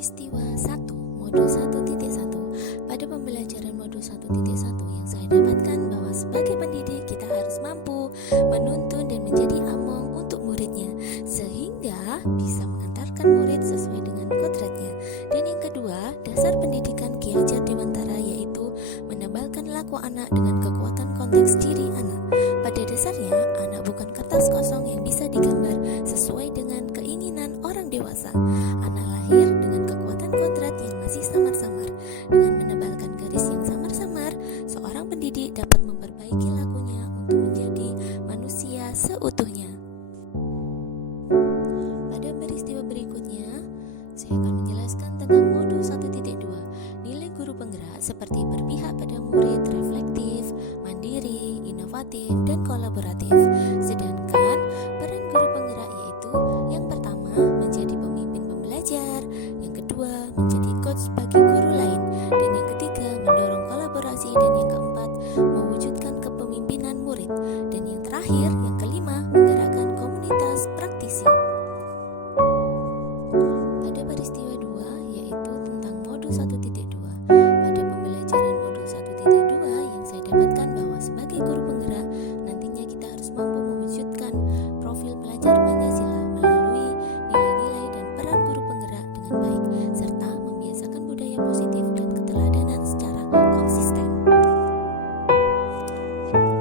Peristiwa 1 Modul 1.1. Pada pembelajaran modul 1.1 yang saya dapatkan bahwa sebagai pendidik kita harus mampu menuntun dan menjadi among untuk muridnya sehingga bisa mengantarkan murid sesuai dengan kodratnya. Dan yang kedua, dasar pendidikan Ki Hajar Dewantara yaitu menebalkan laku anak dengan kekuatan konteks diri anak. Pada dasarnya, anak bukan kertas kosong yang bisa digambar sesuai dengan keinginan orang dewasa. Anak lahir dengan kekuatan kodrat yang masih samar-samar. Dengan menebalkan garis yang samar-samar, seorang pendidik dapat memperbaiki lakunya untuk menjadi manusia seutuhnya. Pada peristiwa berikutnya, saya akan menjelaskan tentang modul 1.2. Nilai guru penggerak seperti berpihak pada murid, reflektif, mandiri, inovatif, dan kolaboratif. Sedangkan peran guru penggerak yaitu yang pertama menjadi pemimpin pembelajar, yang kedua menjadi coach bagi guru lain, dan yang ketiga mendorong kolaborasi, dan yang keempat mewujudkan kepemimpinan murid, dan yang terakhir yang kelima menggerakkan komunitas praktisi. Pada peristiwa 2 yaitu tentang modul 1.2. Pada pembelajaran modul 1.2 yang saya dapatkan bahwa sebagai guru penggerak nantinya kita harus mampu mewujudkan profil pelajar Pancasila melalui nilai-nilai dan peran guru penggerak dengan baik serta membiasakan budaya positif dan keteladanan secara konsisten.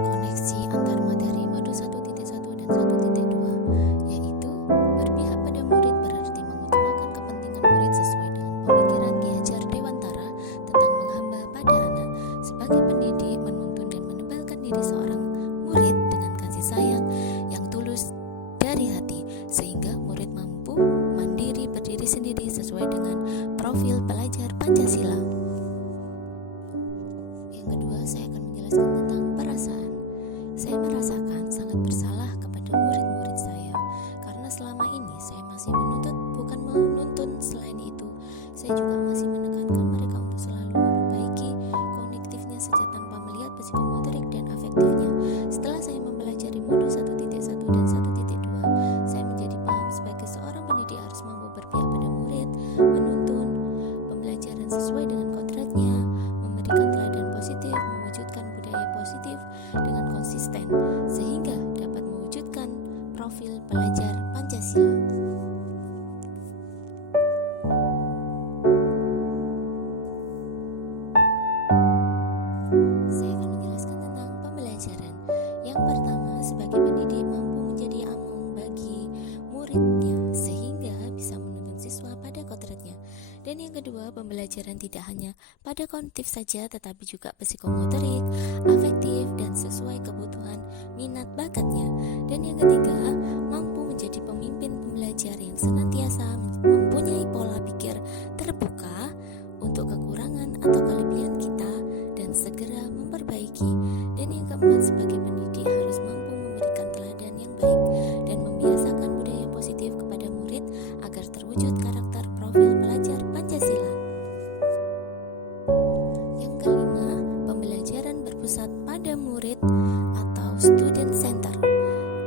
Koneksi antar materi modul 1.1 dan 1.2 yaitu berpihak pada murid berarti mengutamakan kepentingan murid sesuai dengan pemikiran Ki Hajar Dewantara tentang menghamba pada anak. Sebagai pendidik, menuntun dan menebalkan diri seorang murid dengan kasih sayang yang tulus dari hati sehingga murid mampu mandiri berdiri sendiri sesuai dengan profil pelajar Pancasila. Yang kedua, saya akan menjelaskan tentang perasaan. Saya merasakan sangat bersalah kepada murid-murid saya karena selama ini saya masih menuntut bukan menuntun. Selain itu, saya juga masih menekankan mereka untuk selalu memperbaiki kognitifnya saja tanpa melihat psikomotorik dan afektifnya. Setelah saya mempelajari modul 1.1 dan 1.2, saya menjadi paham sebagai seorang pendidik harus mampu berpihak pada murid, menuntun pembelajaran sesuai dengan kodratnya, memberikan teladan positif, mewujudkan budaya positif dengan konsisten sehingga dapat mewujudkan profil pelajar Pancasila. Saya akan menjelaskan tentang pembelajaran. Yang pertama, sebagai pendidik mampu menjadi among bagi muridnya sehingga bisa menuntun siswa pada kodratnya. Dan yang kedua, pembelajaran tidak hanya pada kognitif saja tetapi juga psikomotorik, afektif, dan sesuai kebutuhan minat bakatnya. Dan yang ketiga, mampu menjadi pemimpin pembelajar yang senantiasa mempunyai pola pikir terbuka untuk kekurangan atau kelebihan kita dan segera memperbaiki. Dan yang keempat, sebagai pendidik harus mampu memberikan teladan yang baik dan membiasakan budaya positif kepada murid agar terwujud karakter profil pelajar Pancasila. Yang kelima, pembelajaran berpusat pada murid atau student center,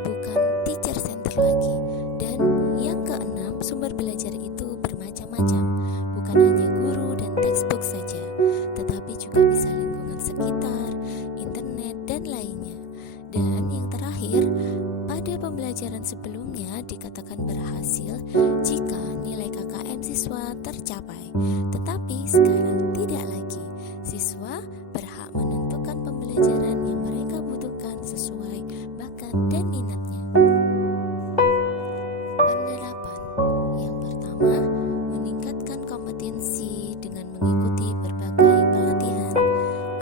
bukan teacher center lagi. Dan yang keenam, sumber belajar itu bermacam-macam, bukan hanya guru dan textbook saja, tetapi juga bisa lingkungan sekitar, internet, dan lainnya. Dan yang terakhir, pada pembelajaran sebelumnya dikatakan berhasil jika nilai KKM siswa tercapai, tetapi sekarang tidak lagi. Siswa berhak menentukan pembelajaran yang mereka butuhkan sesuai bakat dan minatnya. Penerapan. Yang pertama, meningkatkan kompetensi dengan mengikuti berbagai pelatihan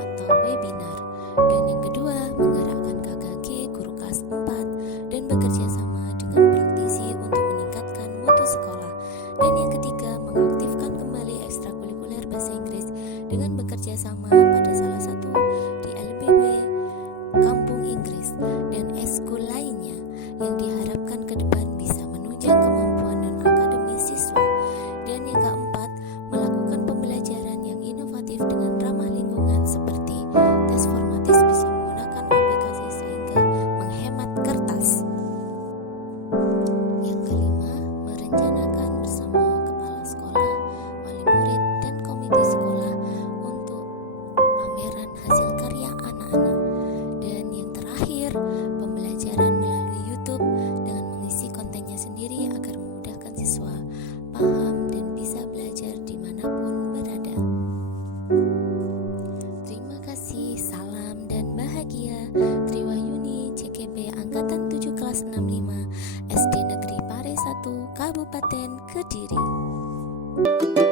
atau webinar. Dan yang kedua, menggerakkan KKG guru kelas 4 dan bekerja sama dengan praktisi untuk meningkatkan mutu sekolah. Dan yang ketiga, mengaktifkan kembali ekstrakurikuler bahasa Inggris dengan bekerja sama pada salah satu di LBW Kampung Inggris dan eskul lainnya yang diharapkan ke depan bisa menunjang kemampuan dan akademis siswa. Dan yang keempat, melakukan pembelajaran yang inovatif dengan ramah lingkungan seperti tes formatis bisa menggunakan aplikasi sehingga menghemat kertas. Yang kelima, merencanakan bersama kepala sekolah, diri.